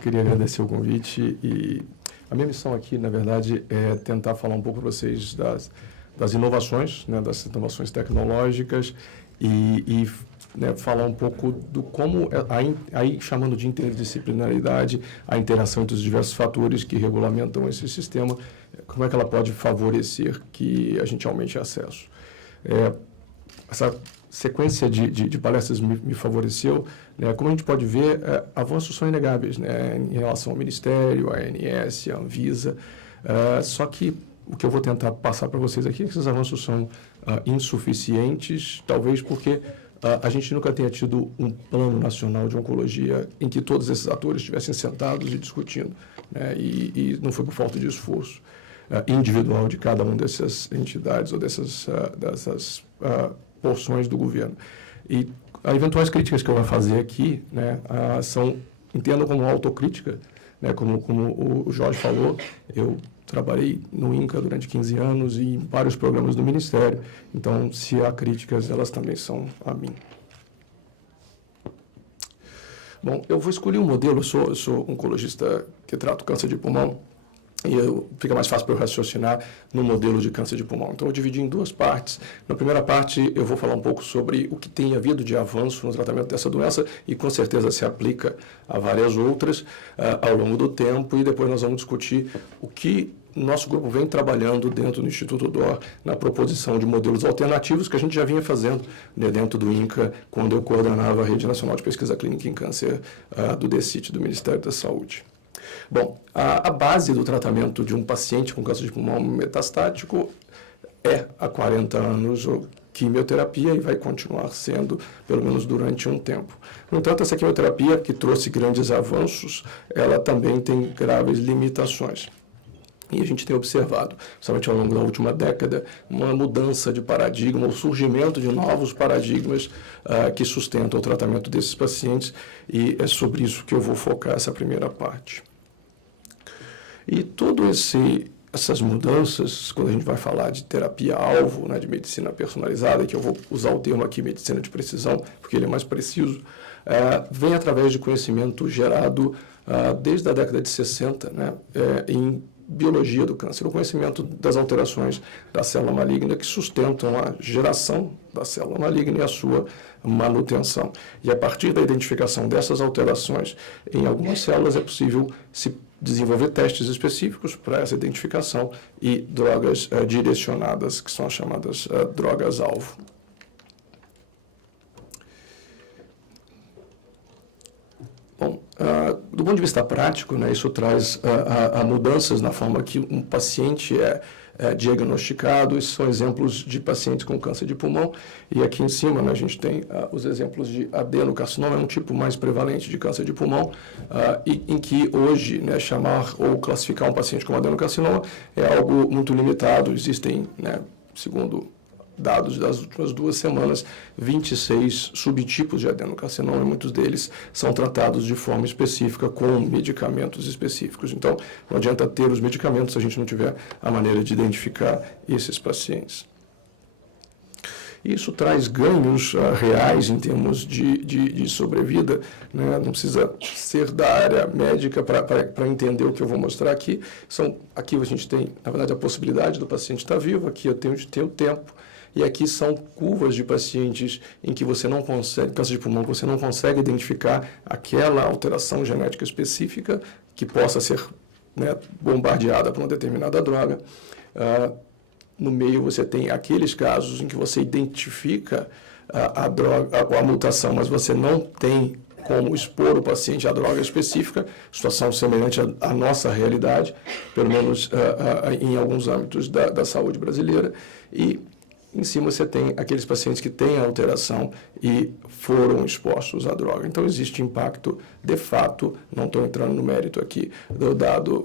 Queria agradecer o convite e a minha missão aqui, na verdade, é tentar falar um pouco para vocês das inovações, né, das inovações tecnológicas e né, falar um pouco do como, aí chamando de interdisciplinaridade, a interação entre os diversos fatores que regulamentam esse sistema, como é que ela pode favorecer que a gente aumente acesso. Essa sequência de palestras me favoreceu, né? Como a gente pode ver, avanços são inegáveis, né, em relação ao Ministério, à ANS, à Anvisa, só que o que eu vou tentar passar para vocês aqui é que esses avanços são insuficientes, talvez porque a gente nunca tenha tido um plano nacional de oncologia em que todos esses atores estivessem sentados e discutindo, né, e não foi por falta de esforço individual de cada uma dessas entidades ou dessas porções do governo. E as eventuais críticas que eu vou fazer aqui, né, entendam como autocrítica, né, como o Jorge falou, eu trabalhei no INCA durante 15 anos e em vários programas do Ministério, então, se há críticas, elas também são a mim. Bom, eu vou escolher um modelo, eu sou oncologista que trato câncer de pulmão, e fica mais fácil para eu raciocinar no modelo de câncer de pulmão. Então, eu dividi em duas partes. Na primeira parte, eu vou falar um pouco sobre o que tem havido de avanço no tratamento dessa doença e, com certeza, se aplica a várias outras ao longo do tempo. E depois nós vamos discutir o que nosso grupo vem trabalhando dentro do Instituto DOR na proposição de modelos alternativos que a gente já vinha fazendo, né, dentro do INCA, quando eu coordenava a Rede Nacional de Pesquisa Clínica em Câncer do DECIT, do Ministério da Saúde. Bom, a base do tratamento de um paciente com câncer de pulmão metastático é, há 40 anos, quimioterapia e vai continuar sendo, pelo menos durante um tempo. No entanto, essa quimioterapia, que trouxe grandes avanços, ela também tem graves limitações. E a gente tem observado, principalmente ao longo da última década, uma mudança de paradigma, o surgimento de novos paradigmas que sustentam o tratamento desses pacientes, e é sobre isso que eu vou focar essa primeira parte. E todas essas mudanças, quando a gente vai falar de terapia-alvo, né, de medicina personalizada, que eu vou usar o termo aqui, medicina de precisão, porque ele é mais preciso, vem através de conhecimento gerado desde a década de 60, né, em biologia do câncer, o conhecimento das alterações da célula maligna que sustentam a geração da célula maligna e a sua manutenção. E a partir da identificação dessas alterações em algumas células é possível se desenvolver testes específicos para essa identificação e drogas direcionadas, que são as chamadas drogas-alvo. Bom, do ponto de vista prático, né, isso traz mudanças na forma que um paciente é diagnosticado. Esses são exemplos de pacientes com câncer de pulmão. E aqui em cima, né, a gente tem os exemplos de adenocarcinoma, é um tipo mais prevalente de câncer de pulmão, em que hoje, né, chamar ou classificar um paciente como adenocarcinoma é algo muito limitado. Existem, né, segundo dados das últimas 2 semanas, 26 subtipos de adenocarcinoma, e muitos deles são tratados de forma específica com medicamentos específicos. Então, não adianta ter os medicamentos se a gente não tiver a maneira de identificar esses pacientes. Isso traz ganhos reais em termos de sobrevida, né? Não precisa ser da área médica para entender o que eu vou mostrar aqui. Aqui a gente tem, na verdade, a possibilidade do paciente estar vivo, aqui eu tenho de ter o tempo. E aqui são curvas de pacientes em que você não consegue, câncer de pulmão, você não consegue identificar aquela alteração genética específica que possa ser, né, bombardeada por uma determinada droga. No meio você tem aqueles casos em que você identifica a mutação, mas você não tem como expor o paciente à droga específica, situação semelhante à nossa realidade, pelo menos em alguns âmbitos da saúde brasileira. E em cima você tem aqueles pacientes que têm alteração e foram expostos à droga. Então, existe impacto, de fato, não estou entrando no mérito aqui, do dado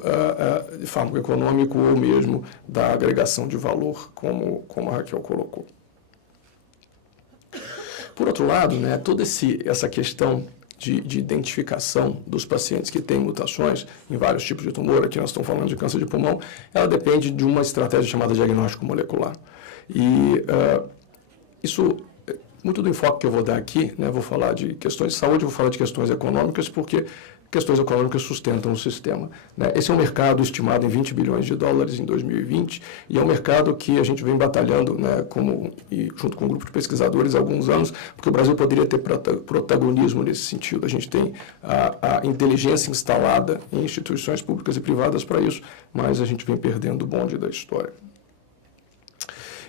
farmacoeconômico ou mesmo da agregação de valor, como a Raquel colocou. Por outro lado, né, toda essa questão de identificação dos pacientes que têm mutações em vários tipos de tumor, aqui nós estamos falando de câncer de pulmão, ela depende de uma estratégia chamada diagnóstico molecular. E isso, muito do enfoque que eu vou dar aqui, né, vou falar de questões de saúde, vou falar de questões econômicas, porque questões econômicas sustentam o sistema, né? Esse é um mercado estimado em 20 bilhões de dólares em 2020 e é um mercado que a gente vem batalhando, né, junto com um grupo de pesquisadores há alguns anos, porque o Brasil poderia ter protagonismo nesse sentido. A gente tem a inteligência instalada em instituições públicas e privadas para isso, mas a gente vem perdendo o bonde da história.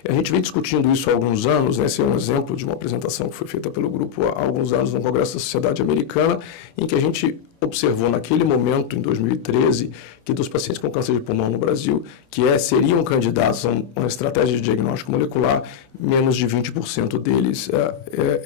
A gente vem discutindo isso há alguns anos, né? Esse é um exemplo de uma apresentação que foi feita pelo grupo há alguns anos no Congresso da Sociedade Americana, em que a gente observou naquele momento, em 2013, que dos pacientes com câncer de pulmão no Brasil, que seriam candidatos a uma estratégia de diagnóstico molecular, menos de 20% deles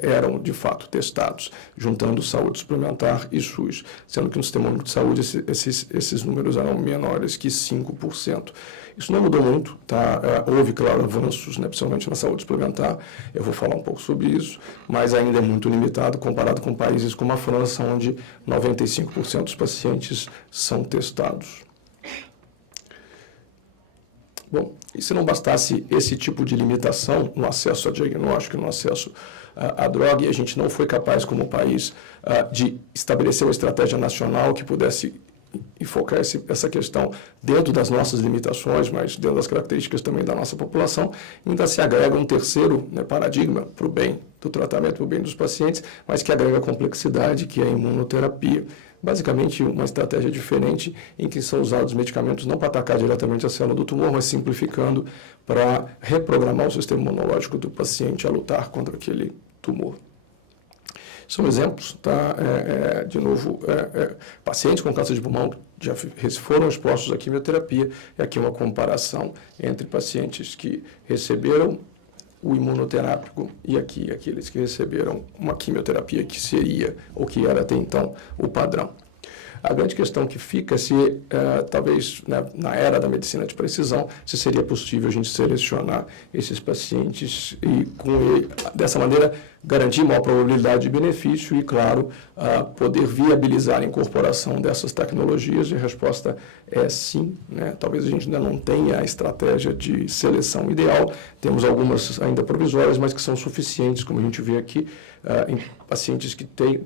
eram, de fato, testados, juntando saúde suplementar e SUS, sendo que no Sistema Único de Saúde esses números eram menores que 5%. Isso não mudou muito, tá? Houve, claro, avanços, né, principalmente na saúde suplementar, eu vou falar um pouco sobre isso, mas ainda é muito limitado comparado com países como a França, onde 95% dos pacientes são testados. Bom, e se não bastasse esse tipo de limitação no acesso a diagnóstico, no acesso à droga, e a gente não foi capaz, como país, de estabelecer uma estratégia nacional que pudesse enfocar essa questão dentro das nossas limitações, mas dentro das características também da nossa população, ainda se agrega um terceiro, né, paradigma para o bem do tratamento, para o bem dos pacientes, mas que agrega complexidade, que é a imunoterapia. Basicamente, uma estratégia diferente em que são usados medicamentos não para atacar diretamente a célula do tumor, mas simplificando para reprogramar o sistema imunológico do paciente a lutar contra aquele tumor. São exemplos, tá? De novo, pacientes com câncer de pulmão já foram expostos à quimioterapia, e aqui uma comparação entre pacientes que receberam o imunoterápico e aqui aqueles que receberam uma quimioterapia que seria, ou que era até então, o padrão. A grande questão que fica é se, talvez, né, na era da medicina de precisão, se seria possível a gente selecionar esses pacientes e, dessa maneira, garantir maior probabilidade de benefício e, claro, poder viabilizar a incorporação dessas tecnologias. E a resposta é sim, né? Talvez a gente ainda não tenha a estratégia de seleção ideal, temos algumas ainda provisórias, mas que são suficientes, como a gente vê aqui, em pacientes que têm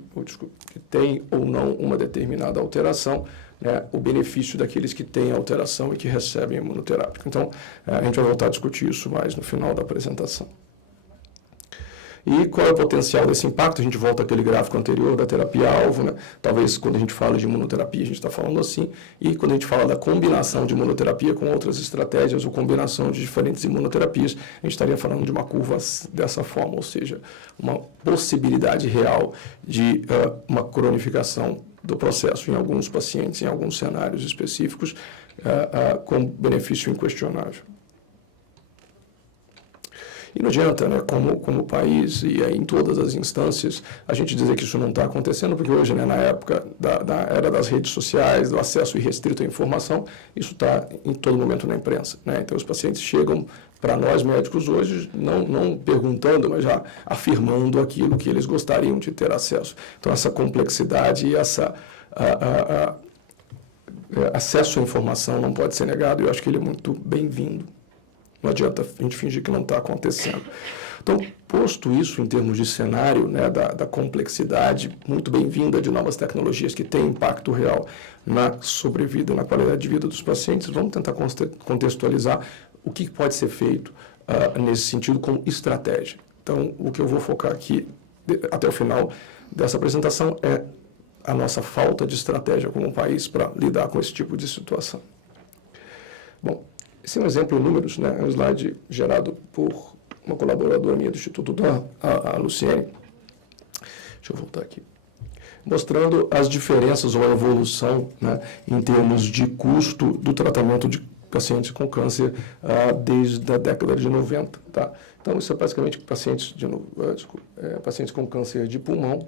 ou não uma determinada alteração, né, o benefício daqueles que têm alteração e que recebem imunoterápico. Então, a gente vai voltar a discutir isso mais no final da apresentação. E qual é o potencial desse impacto? A gente volta àquele gráfico anterior da terapia-alvo, né? Talvez quando a gente fala de imunoterapia, a gente está falando assim, e quando a gente fala da combinação de imunoterapia com outras estratégias ou combinação de diferentes imunoterapias, a gente estaria falando de uma curva dessa forma, ou seja, uma possibilidade real de uma cronificação do processo em alguns pacientes, em alguns cenários específicos, com benefício inquestionável. E não adianta, né, como país e aí em todas as instâncias, a gente dizer que isso não está acontecendo, porque hoje, né, na época da era das redes sociais, do acesso irrestrito à informação, isso está em todo momento na imprensa, né? Então, os pacientes chegam para nós médicos hoje, não perguntando, mas já afirmando aquilo que eles gostariam de ter acesso. Então, essa complexidade e acesso à informação não pode ser negado, e eu acho que ele é muito bem-vindo. Não adianta a gente fingir que não está acontecendo. Então, posto isso em termos de cenário, né, da complexidade muito bem-vinda de novas tecnologias que têm impacto real na sobrevida, na qualidade de vida dos pacientes, vamos tentar contextualizar o que pode ser feito nesse sentido como estratégia. Então, o que eu vou focar aqui até o final dessa apresentação é a nossa falta de estratégia como país para lidar com esse tipo de situação. Bom, esse é um exemplo em números, né? É um slide gerado por uma colaboradora minha do Instituto a Luciene. Deixa eu voltar aqui. Mostrando as diferenças ou a evolução, né, em termos de custo do tratamento de pacientes com câncer desde a década de 90. Tá? Então, isso é basicamente pacientes com câncer de pulmão.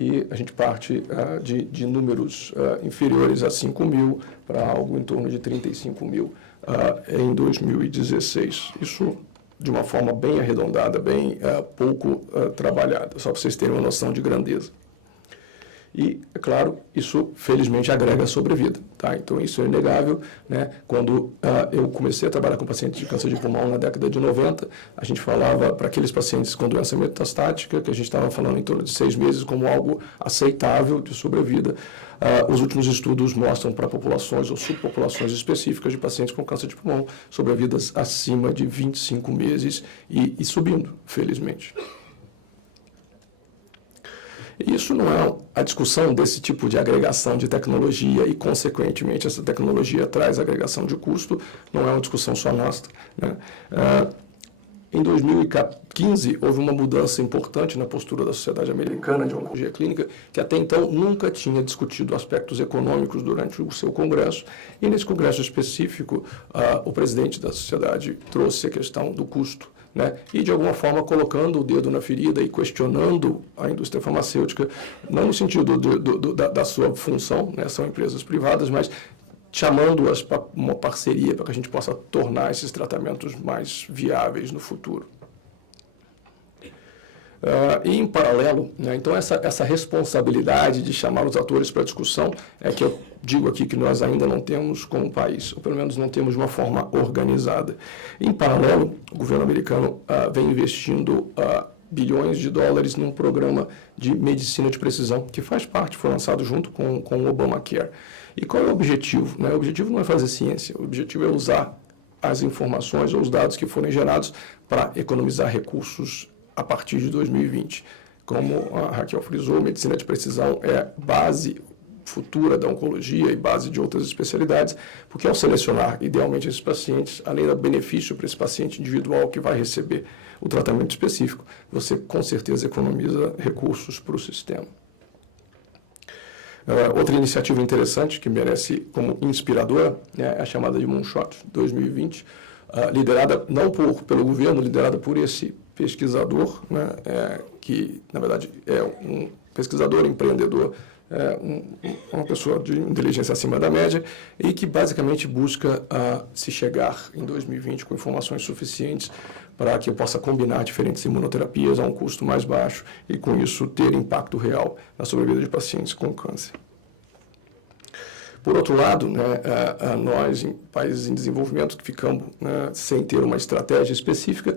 E a gente parte de números inferiores a 5 mil para algo em torno de 35 mil em 2016. Isso de uma forma bem arredondada, bem pouco trabalhada, só para vocês terem uma noção de grandeza. E, é claro, isso felizmente agrega sobrevida, tá? Então, isso é inegável, né? Quando eu comecei a trabalhar com pacientes de câncer de pulmão na década de 90, a gente falava para aqueles pacientes com doença metastática, que a gente estava falando em torno de 6 meses como algo aceitável de sobrevida. Os últimos estudos mostram para populações ou subpopulações específicas de pacientes com câncer de pulmão sobrevidas acima de 25 meses e subindo, felizmente. Isso não é a discussão desse tipo de agregação de tecnologia e, consequentemente, essa tecnologia traz agregação de custo, não é uma discussão só nossa, né? Em 2015, houve uma mudança importante na postura da Sociedade Americana de Oncologia Clínica, que até então nunca tinha discutido aspectos econômicos durante o seu congresso. E nesse congresso específico, o presidente da sociedade trouxe a questão do custo, né? E, de alguma forma, colocando o dedo na ferida e questionando a indústria farmacêutica, não no sentido da sua função, né? São empresas privadas, mas chamando-as para uma parceria para que a gente possa tornar esses tratamentos mais viáveis no futuro. E, em paralelo, né, então, essa responsabilidade de chamar os atores para a discussão é que eu digo aqui que nós ainda não temos como país, ou pelo menos não temos de uma forma organizada. Em paralelo, o governo americano vem investindo bilhões de dólares num programa de medicina de precisão, que faz parte, foi lançado junto com o Obamacare. E qual é o objetivo, né? O objetivo não é fazer ciência, o objetivo é usar as informações ou os dados que forem gerados para economizar recursos a partir de 2020. Como a Raquel frisou, medicina de precisão é base futura da oncologia e base de outras especialidades, porque ao selecionar idealmente esses pacientes, além do benefício para esse paciente individual que vai receber o tratamento específico, você com certeza economiza recursos para o sistema. Outra iniciativa interessante que merece como inspiradora, né, é a chamada de Moonshot 2020, liderada não pelo governo, liderada por esse pesquisador, né, que na verdade é um pesquisador, empreendedor, uma pessoa de inteligência acima da média e que basicamente busca se chegar em 2020 com informações suficientes para que eu possa combinar diferentes imunoterapias a um custo mais baixo e com isso ter impacto real na sobrevida de pacientes com câncer. Por outro lado, né, nós, em países em desenvolvimento, que ficamos, né, sem ter uma estratégia específica,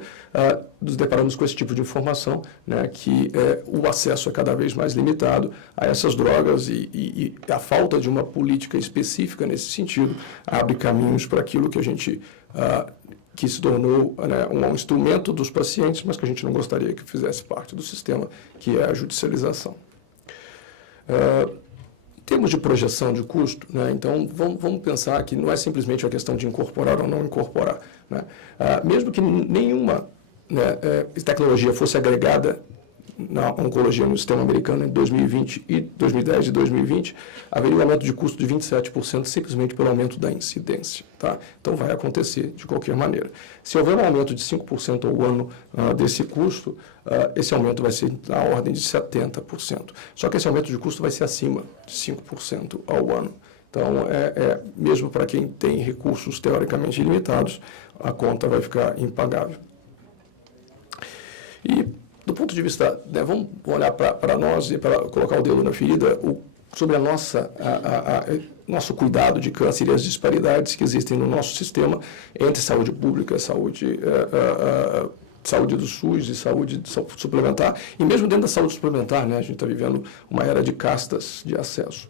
nos deparamos com esse tipo de informação, né, que o acesso é cada vez mais limitado a essas drogas e a falta de uma política específica nesse sentido abre caminhos para aquilo que a gente que se tornou, né, um instrumento dos pacientes, mas que a gente não gostaria que fizesse parte do sistema, que é a judicialização. Em termos de projeção de custo, né, então vamos pensar que não é simplesmente uma questão de incorporar ou não incorporar, né? Mesmo que nenhuma, né, tecnologia fosse agregada na oncologia no sistema americano em 2020 e 2010 e 2020, haveria um aumento de custo de 27% simplesmente pelo aumento da incidência, tá? Então vai acontecer de qualquer maneira. Se houver um aumento de 5% ao ano desse custo, esse aumento vai ser na ordem de 70%. Só que esse aumento de custo vai ser acima de 5% ao ano. Então, mesmo para quem tem recursos teoricamente ilimitados, a conta vai ficar impagável. E do ponto de vista, né, vamos olhar para nós e para colocar o dedo na ferida sobre nosso cuidado de câncer e as disparidades que existem no nosso sistema entre saúde pública, saúde do SUS e saúde suplementar, e mesmo dentro da saúde suplementar, né, a gente está vivendo uma era de castas de acesso.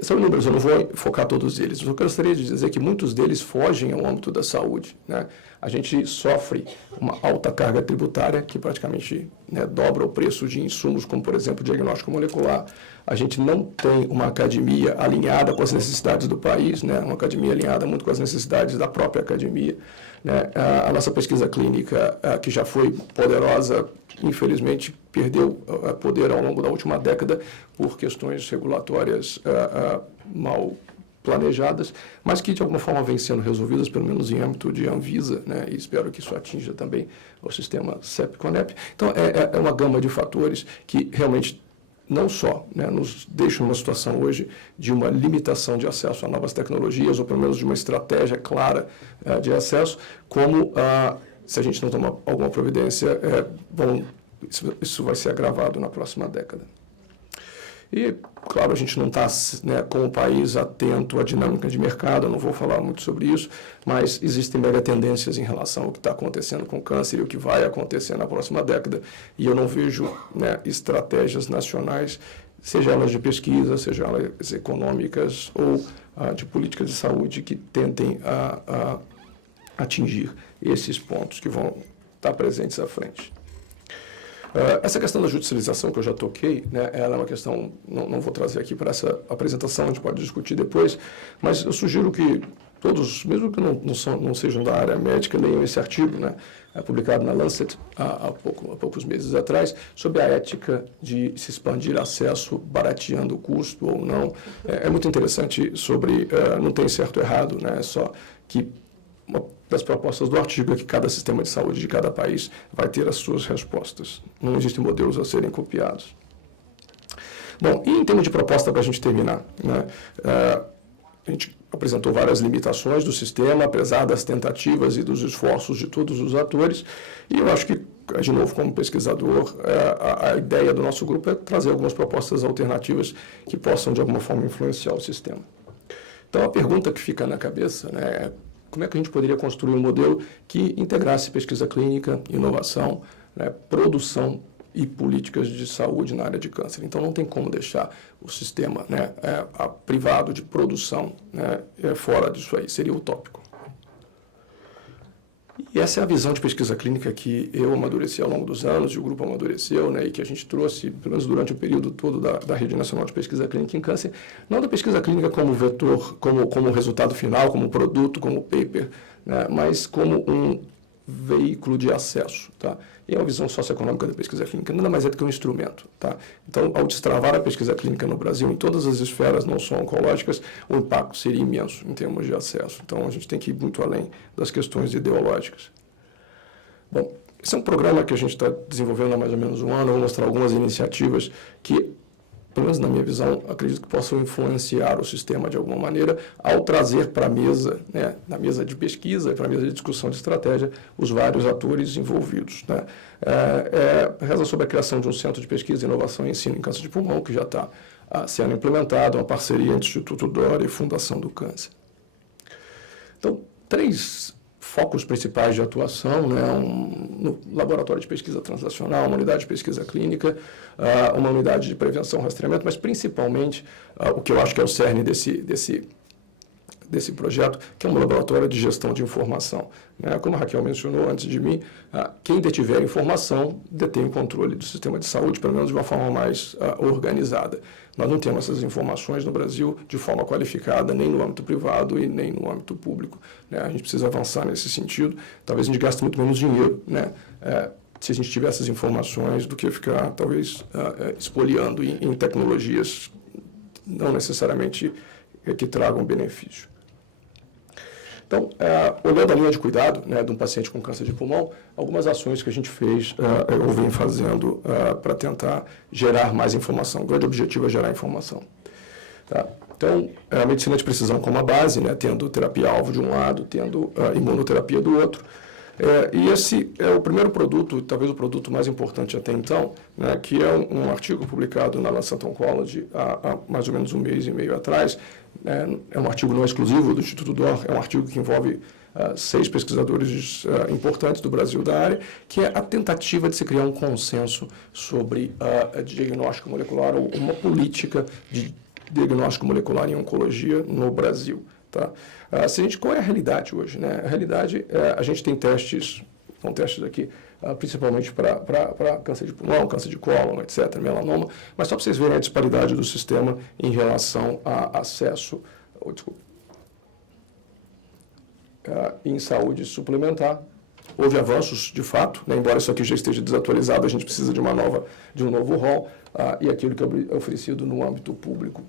São inúmeros, eu não vou focar todos eles, mas eu gostaria de dizer que muitos deles fogem ao âmbito da saúde, né? A gente sofre uma alta carga tributária, que praticamente, né, dobra o preço de insumos, como, por exemplo, diagnóstico molecular. A gente não tem uma academia alinhada com as necessidades do país, né? Uma academia alinhada muito com as necessidades da própria academia, né? A nossa pesquisa clínica, que já foi poderosa, infelizmente perdeu poder ao longo da última década por questões regulatórias mal planejadas, mas que de alguma forma vêm sendo resolvidas, pelo menos em âmbito de Anvisa, né, e espero que isso atinja também o sistema CEP-CONEP. Então, é uma gama de fatores que realmente não só, né, nos deixam numa situação hoje de uma limitação de acesso a novas tecnologias, ou pelo menos de uma estratégia clara de acesso, como, se a gente não tomar alguma providência, isso vai ser agravado na próxima década. E, claro, a gente não está, né, como país atento à dinâmica de mercado, eu não vou falar muito sobre isso, mas existem mega tendências em relação ao que está acontecendo com o câncer e o que vai acontecer na próxima década, e eu não vejo, né, estratégias nacionais, seja elas de pesquisa, seja elas econômicas ou de políticas de saúde, que tentem atingir esses pontos que vão estar presentes à frente. Essa questão da judicialização que eu já toquei, né, ela é uma questão, não vou trazer aqui para essa apresentação, a gente pode discutir depois, mas eu sugiro que todos, mesmo que não sejam da área médica, leiam esse artigo, né, publicado na Lancet há poucos meses atrás, sobre a ética de se expandir acesso barateando o custo ou não. É muito interessante sobre, não tem certo ou errado, né, só que uma das propostas do artigo é que cada sistema de saúde de cada país vai ter as suas respostas. Não existem modelos a serem copiados. Bom, e em termos de proposta, para a gente terminar, né, a gente apresentou várias limitações do sistema, apesar das tentativas e dos esforços de todos os atores, e eu acho que, de novo, como pesquisador, a ideia do nosso grupo é trazer algumas propostas alternativas que possam, de alguma forma, influenciar o sistema. Então, a pergunta que fica na cabeça, né, é como é que a gente poderia construir um modelo que integrasse pesquisa clínica, inovação, né, produção e políticas de saúde na área de câncer. Então, não tem como deixar o sistema, né, privado de produção, né, fora disso aí, seria utópico. E essa é a visão de pesquisa clínica que eu amadureci ao longo dos anos, e o grupo amadureceu, né, e que a gente trouxe, pelo menos durante o período todo da Rede Nacional de Pesquisa Clínica em Câncer, não da pesquisa clínica como vetor, como resultado final, como produto, como paper, né, mas como um veículo de acesso, tá? E é uma visão socioeconômica da pesquisa clínica, nada mais é do que um instrumento, tá? Então, ao destravar a pesquisa clínica no Brasil, em todas as esferas não só oncológicas, o impacto seria imenso em termos de acesso. Então, a gente tem que ir muito além das questões ideológicas. Bom, esse é um programa que a gente está desenvolvendo há mais ou menos um ano. Eu vou mostrar algumas iniciativas que, pelo menos na minha visão, acredito que possam influenciar o sistema de alguma maneira ao trazer para a mesa, né, na mesa de pesquisa e para a mesa de discussão de estratégia, os vários atores envolvidos, né. Reza sobre a criação de um centro de pesquisa, inovação e ensino em câncer de pulmão, que já está sendo implementado, uma parceria entre o Instituto Dora e Fundação do Câncer. Então, 3 focos principais de atuação, né, no laboratório de pesquisa translacional, uma unidade de pesquisa clínica, uma unidade de prevenção e rastreamento, mas principalmente o que eu acho que é o cerne desse projeto, que é um laboratório de gestão de informação. Né? Como a Raquel mencionou antes de mim, quem detiver informação detém o controle do sistema de saúde, pelo menos de uma forma mais organizada. Nós não temos essas informações no Brasil de forma qualificada, nem no âmbito privado e nem no âmbito público. Né? A gente precisa avançar nesse sentido. Talvez a gente gaste muito menos dinheiro, né, se a gente tiver essas informações, do que ficar, talvez, espoliando em tecnologias não necessariamente que tragam benefício. Então, olhando a linha de cuidado, né, de um paciente com câncer de pulmão, algumas ações que a gente fez, ou vem fazendo, para tentar gerar mais informação. O grande objetivo é gerar informação. Tá? Então, a medicina de precisão como a base, né, tendo terapia-alvo de um lado, tendo imunoterapia do outro. E esse é o primeiro produto, talvez o produto mais importante até então, né, que é um artigo publicado na Lancet Oncology há mais ou menos um mês e meio atrás. É um artigo não exclusivo do Instituto Dor, é um artigo que envolve 6 pesquisadores importantes do Brasil da área, que é a tentativa de se criar um consenso sobre diagnóstico molecular, ou uma política de diagnóstico molecular em oncologia no Brasil. Tá? Qual é a realidade hoje? Né? A realidade a gente tem testes, são testes aqui, principalmente para câncer de pulmão, câncer de cólon, etc., melanoma, mas só para vocês verem a disparidade do sistema em relação a acesso, em saúde suplementar. Houve avanços, de fato, né? Embora isso aqui já esteja desatualizado, a gente precisa de um novo rol, e aquilo que é oferecido no âmbito público.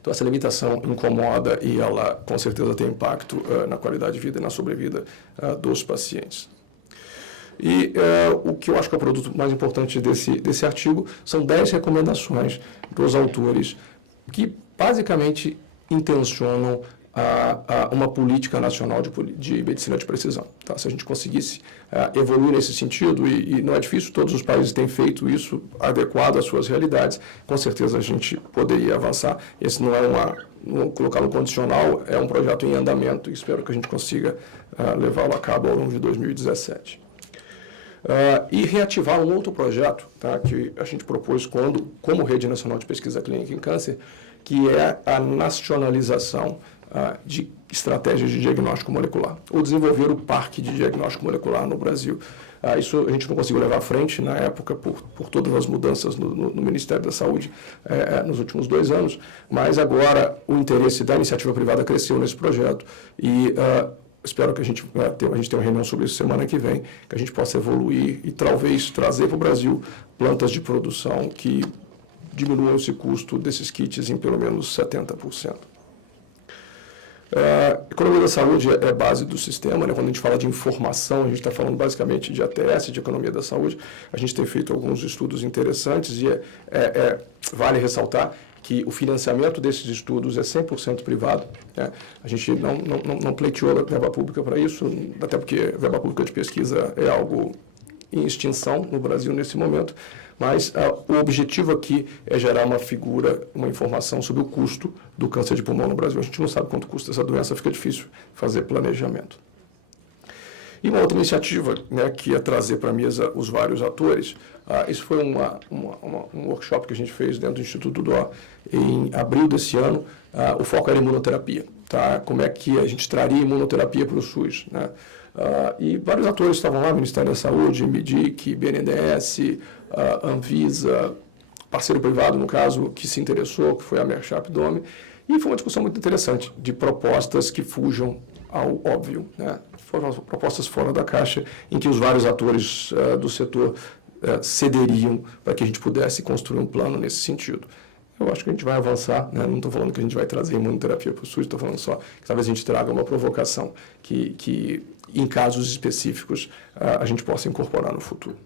Então, essa limitação incomoda e ela, com certeza, tem impacto na qualidade de vida e na sobrevida dos pacientes. E o que eu acho que é o produto mais importante desse artigo são 10 recomendações dos autores que, basicamente, intencionam uma política nacional de medicina de precisão. Tá? Se a gente conseguisse evoluir nesse sentido, e não é difícil, todos os países têm feito isso adequado às suas realidades, com certeza a gente poderia avançar. Esse não é colocar no condicional, é um projeto em andamento e espero que a gente consiga levá-lo a cabo ao longo de 2017. E reativar um outro projeto, tá, que a gente propôs como Rede Nacional de Pesquisa Clínica em Câncer, que é a nacionalização de estratégias de diagnóstico molecular, ou desenvolver o parque de diagnóstico molecular no Brasil. Isso a gente não conseguiu levar à frente na época por todas as mudanças no Ministério da Saúde nos últimos 2 anos, mas agora o interesse da iniciativa privada cresceu nesse projeto e espero que a gente tenha uma reunião sobre isso semana que vem, que a gente possa evoluir e talvez trazer para o Brasil plantas de produção que diminuam esse custo desses kits em pelo menos 70%. A economia da saúde é base do sistema, né? Quando a gente fala de informação, a gente está falando basicamente de ATS, de economia da saúde. A gente tem feito alguns estudos interessantes e vale ressaltar que o financiamento desses estudos é 100% privado. Né? A gente não pleiteou a verba pública para isso, até porque a verba pública de pesquisa é algo em extinção no Brasil nesse momento, mas o objetivo aqui é gerar uma informação sobre o custo do câncer de pulmão no Brasil. A gente não sabe quanto custa essa doença, fica difícil fazer planejamento. E uma outra iniciativa, né, que é trazer para a mesa os vários atores, isso foi um workshop que a gente fez dentro do Instituto DOA em abril desse ano. O foco era imunoterapia, tá? Como é que a gente traria imunoterapia para o SUS, né? E vários atores estavam lá, Ministério da Saúde, MEDIC, BNDES, Anvisa, parceiro privado, no caso, que se interessou, que foi a Merck Abdome, e foi uma discussão muito interessante de propostas que fujam ao óbvio, né? Foram propostas fora da caixa, em que os vários atores do setor cederiam para que a gente pudesse construir um plano nesse sentido. Eu acho que a gente vai avançar, né? Não estou falando que a gente vai trazer imunoterapia para o SUS, estou falando só que talvez a gente traga uma provocação que em casos específicos, a gente possa incorporar no futuro.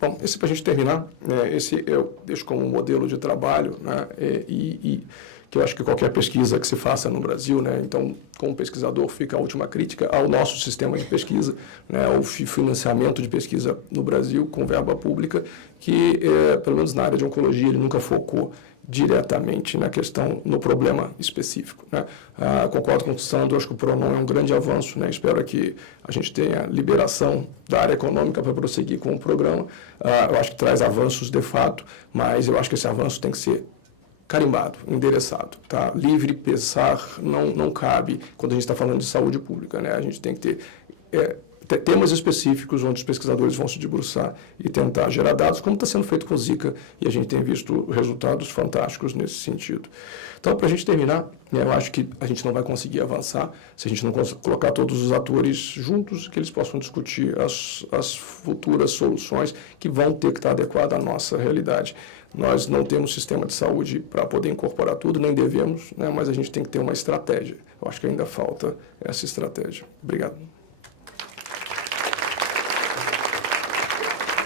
Bom, esse para a gente terminar, esse eu deixo como modelo de trabalho, né? E que eu acho que qualquer pesquisa que se faça no Brasil, né? Então, como pesquisador, fica a última crítica ao nosso sistema de pesquisa, né? Ao financiamento de pesquisa no Brasil com verba pública, que, pelo menos na área de oncologia, ele nunca focou diretamente na questão, no problema específico, né? Concordo com o Sandro, acho que o PRONON é um grande avanço, né? Espero que a gente tenha liberação da área econômica para prosseguir com o programa. Eu acho que traz avanços de fato, mas eu acho que esse avanço tem que ser carimbado, endereçado, tá? Livre pensar não cabe quando a gente está falando de saúde pública, né? A gente tem que ter temas específicos onde os pesquisadores vão se debruçar e tentar gerar dados, como está sendo feito com o Zika, e a gente tem visto resultados fantásticos nesse sentido. Então, para a gente terminar, eu acho que a gente não vai conseguir avançar se a gente não colocar todos os atores juntos, que eles possam discutir as futuras soluções que vão ter que estar adequadas à nossa realidade. Nós não temos sistema de saúde para poder incorporar tudo, nem devemos, né, mas a gente tem que ter uma estratégia. Eu acho que ainda falta essa estratégia. Obrigado.